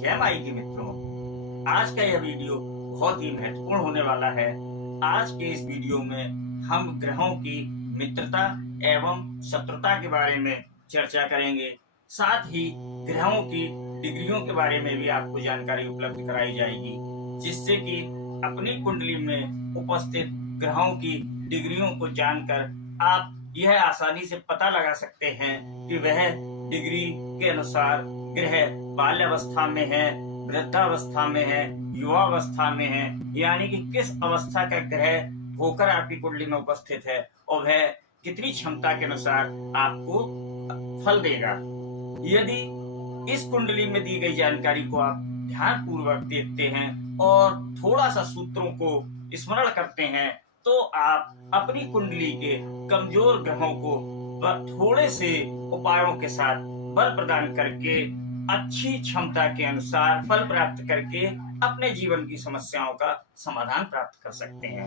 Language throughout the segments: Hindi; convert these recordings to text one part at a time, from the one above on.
जय माई के मित्रों, आज का यह वीडियो बहुत ही महत्वपूर्ण होने वाला है। आज के इस वीडियो में हम ग्रहों की मित्रता एवं शत्रुता के बारे में चर्चा करेंगे। साथ ही ग्रहों की डिग्रियों के बारे में भी आपको जानकारी उपलब्ध कराई जाएगी, जिससे कि अपनी कुंडली में उपस्थित ग्रहों की डिग्रियों को जानकर आप यह आसानी से पता लगा सकते हैं कि वह डिग्री के अनुसार ग्रह बाल्यावस्था में है, वृद्धावस्था में है, युवावस्था में है, यानी कि किस अवस्था का ग्रह होकर आपकी कुंडली में उपस्थित है और वह कितनी क्षमता के अनुसार आपको फल देगा। यदि इस कुंडली में दी गई जानकारी को आप ध्यान पूर्वक देखते हैं और थोड़ा सा सूत्रों को स्मरण करते हैं, तो आप अपनी कुंडली के कमजोर ग्रहों को थोड़े से उपायों के साथ बल प्रदान करके अच्छी क्षमता के अनुसार फल प्राप्त करके अपने जीवन की समस्याओं का समाधान प्राप्त कर सकते हैं।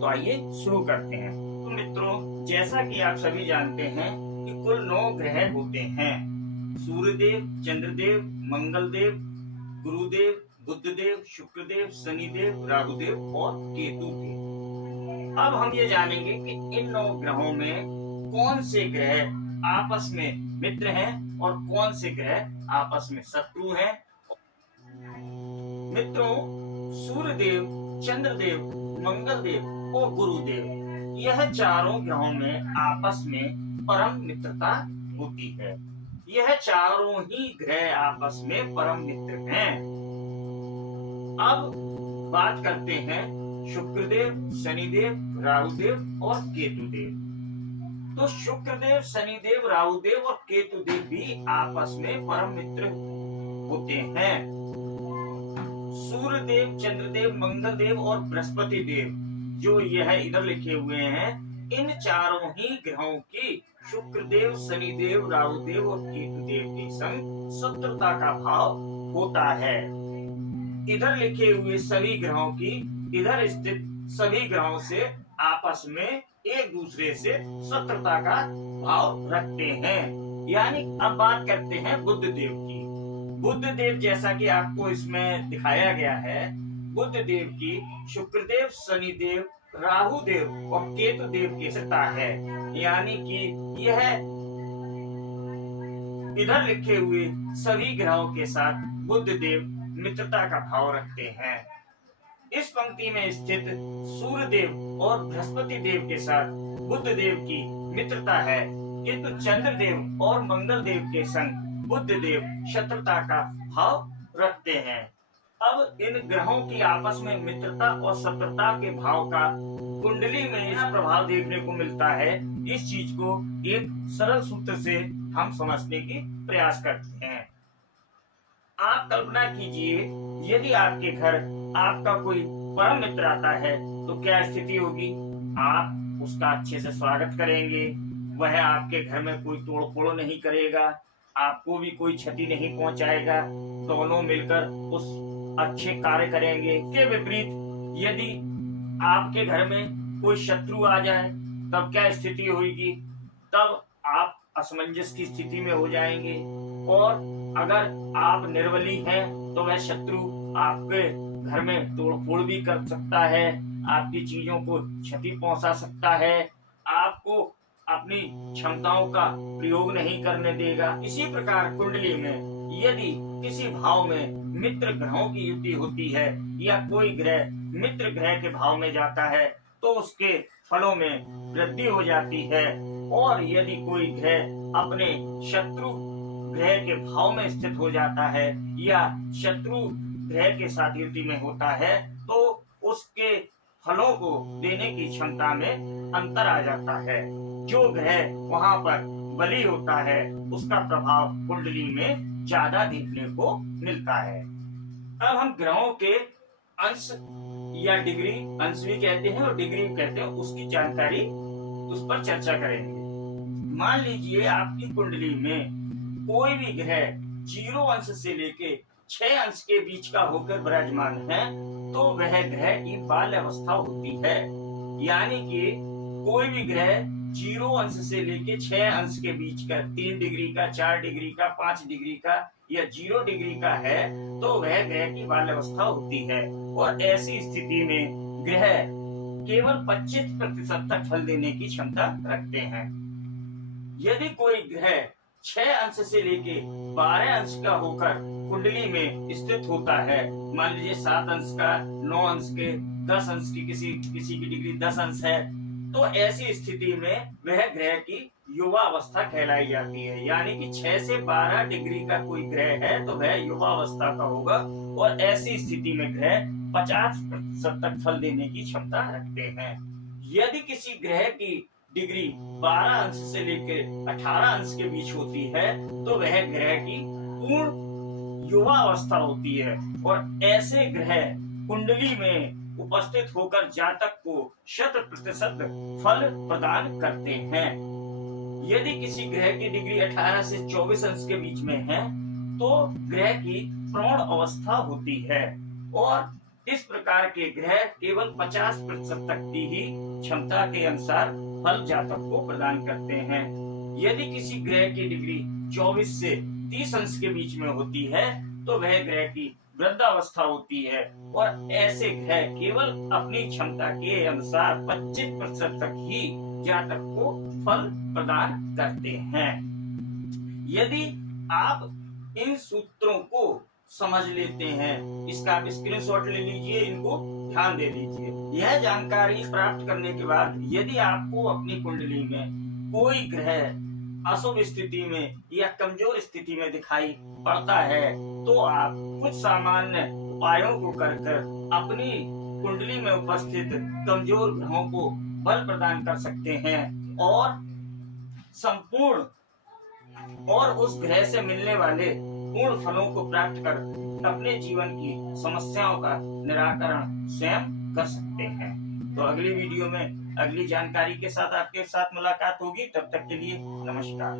तो आइए शुरू करते हैं। तो मित्रों, जैसा कि आप सभी जानते हैं कि कुल 9 ग्रह होते हैं: सूर्यदेव, चंद्रदेव, मंगलदेव, गुरुदेव, बुधदेव, शुक्रदेव, शनिदेव, राहुदेव और केतुदेव। अब हम ये जानेंगे कि इन 9 ग्रहों में कौन से ग्रह आपस में मित्र हैं और कौन से ग्रह आपस में शत्रु हैं। मित्रों, सूर्यदेव, चंद्रदेव, मंगलदेव और गुरुदेव, यह चारों ग्रहों में आपस में परम मित्रता होती है। यह चारों ही ग्रह आपस में परम मित्र हैं। अब बात करते हैं शुक्रदेव, शनिदेव, राहुदेव और केतुदेव। तो शुक्रदेव, शनिदेव, राहुदेव और केतुदेव भी आपस में परम मित्र होते हैं। सूर्यदेव, चंद्रदेव, मंगलदेव और बृहस्पति देव, जो यह इधर लिखे हुए हैं, इन चारों ही ग्रहों की शुक्रदेव, शनिदेव, राहुदेव और केतुदेव के संग शत्रुता का भाव होता है। इधर लिखे हुए सभी ग्रहों की इधर स्थित सभी ग्रहों से आपस में एक दूसरे से शत्रुता का भाव रखते हैं। यानी अब बात करते हैं बुध देव की। बुध देव, जैसा कि आपको इसमें दिखाया गया है, बुध देव की शुक्रदेव, शनिदेव, राहुदेव और केतुदेव की सत्ता है। यानी कि यह इधर लिखे हुए सभी ग्रहों के साथ बुध देव मित्रता का भाव रखते हैं। इस पंक्ति में स्थित सूर्यदेव और बृहस्पति देव के साथ बुध देव की मित्रता है, किंतु चंद्रदेव और मंगल देव के संग बुध देव शत्रुता का भाव रखते हैं। अब इन ग्रहों की आपस में मित्रता और शत्रुता के भाव का कुंडली में इस प्रभाव देखने को मिलता है। इस चीज को एक सरल सूत्र से हम समझने की प्रयास करते हैं। आप कल्पना कीजिए, यदि आपके घर आपका कोई परम मित्र आता है तो क्या स्थिति होगी। आप उसका अच्छे से स्वागत करेंगे, वह आपके घर में कोई तोड़ फोड़ नहीं करेगा, आपको भी कोई क्षति नहीं पहुंचाएगा, दोनों मिलकर उस अच्छे कार्य करेंगे। के विपरीत यदि आपके घर में कोई शत्रु आ जाए तब क्या स्थिति होगी। तब आप असमंजस की स्थिति में हो जाएंगे, और अगर आप निर्बली हैं तो वह शत्रु आपके घर में तोड़फोड़ भी कर सकता है, आपकी चीजों को क्षति पहुंचा सकता है, आपको अपनी क्षमताओं का प्रयोग नहीं करने देगा। इसी प्रकार कुंडली में यदि किसी भाव में मित्र ग्रहों की युति होती है या कोई ग्रह मित्र ग्रह के भाव में जाता है तो उसके फलों में वृद्धि हो जाती है, और यदि कोई ग्रह अपने शत्रु ग्रह के भाव में स्थित हो जाता है या शत्रु ग्रह के साथ युति में होता है तो उसके फलों को देने की क्षमता में अंतर आ जाता है। जो ग्रह वहां पर बली होता है उसका प्रभाव कुंडली में ज्यादा देखने को मिलता है। अब हम ग्रहों के अंश या डिग्री, अंश भी कहते हैं और डिग्री भी कहते हैं, उसकी जानकारी उस पर चर्चा करेंगे। मान लीजिए आपकी कुंडली में कोई भी ग्रह 0 अंश से लेके 6 अंश के बीच का होकर विराजमान है तो वह ग्रह की बाल्यावस्था होती है। यानी कि कोई भी ग्रह 0 अंश से लेके 6 अंश के बीच का, 3 डिग्री का, 4 डिग्री का, 5 डिग्री का या 0 डिग्री का है तो वह ग्रह की बाल्यावस्था होती है। और ऐसी स्थिति में ग्रह केवल 25% तक फल देने की क्षमता रखते हैं। यदि कोई ग्रह 6 अंश से लेके 12 अंश का होकर कुंडली में स्थित होता है, मान लीजिए 7 अंश का, 9 अंश के, 10 अंश की, किसी की डिग्री 10 अंश है, तो ऐसी स्थिति में वह ग्रह की युवा अवस्था कहलाई जाती है। यानी कि 6 से 12 डिग्री का कोई ग्रह है तो वह युवा अवस्था का होगा। और ऐसी स्थिति में ग्रह 50% तक फल देने की क्षमता रखते हैं। यदि किसी ग्रह की डिग्री 12 अंश से लेकर 18 अंश के बीच होती है तो वह ग्रह की पूर्ण युवा अवस्था होती है। और ऐसे ग्रह कुंडली में उपस्थित होकर जातक को 100% फल प्रदान करते हैं। यदि किसी ग्रह की डिग्री 18 से 24 अंश के बीच में है तो ग्रह की प्रौढ़ अवस्था होती है। और इस प्रकार के ग्रह केवल 50% तक की ही क्षमता के अनुसार फल जातक को प्रदान करते हैं। यदि किसी ग्रह की डिग्री 24 से 30 अंश के बीच में होती है तो वह ग्रह की वृद्धावस्था होती है। और ऐसे ग्रह केवल अपनी क्षमता के अनुसार 25% तक ही जातक को फल प्रदान करते हैं। यदि आप इन सूत्रों को समझ लेते हैं, इसका आप स्क्रीनशॉट ले लीजिए, इनको ध्यान दे लीजिए। यह जानकारी प्राप्त करने के बाद यदि आपको अपनी कुंडली में कोई ग्रह अशुभ स्थिति में या कमजोर स्थिति में दिखाई पड़ता है तो आप कुछ सामान्य उपायों को कर अपनी कुंडली में उपस्थित कमजोर ग्रहों को बल प्रदान कर सकते हैं और संपूर्ण और उस ग्रह से मिलने वाले पूर्ण फलों को प्राप्त कर अपने जीवन की समस्याओं का निराकरण स्वयं कर सकते हैं। तो अगली वीडियो में अगली जानकारी के साथ आपके साथ मुलाकात होगी। तब तक के लिए नमस्कार।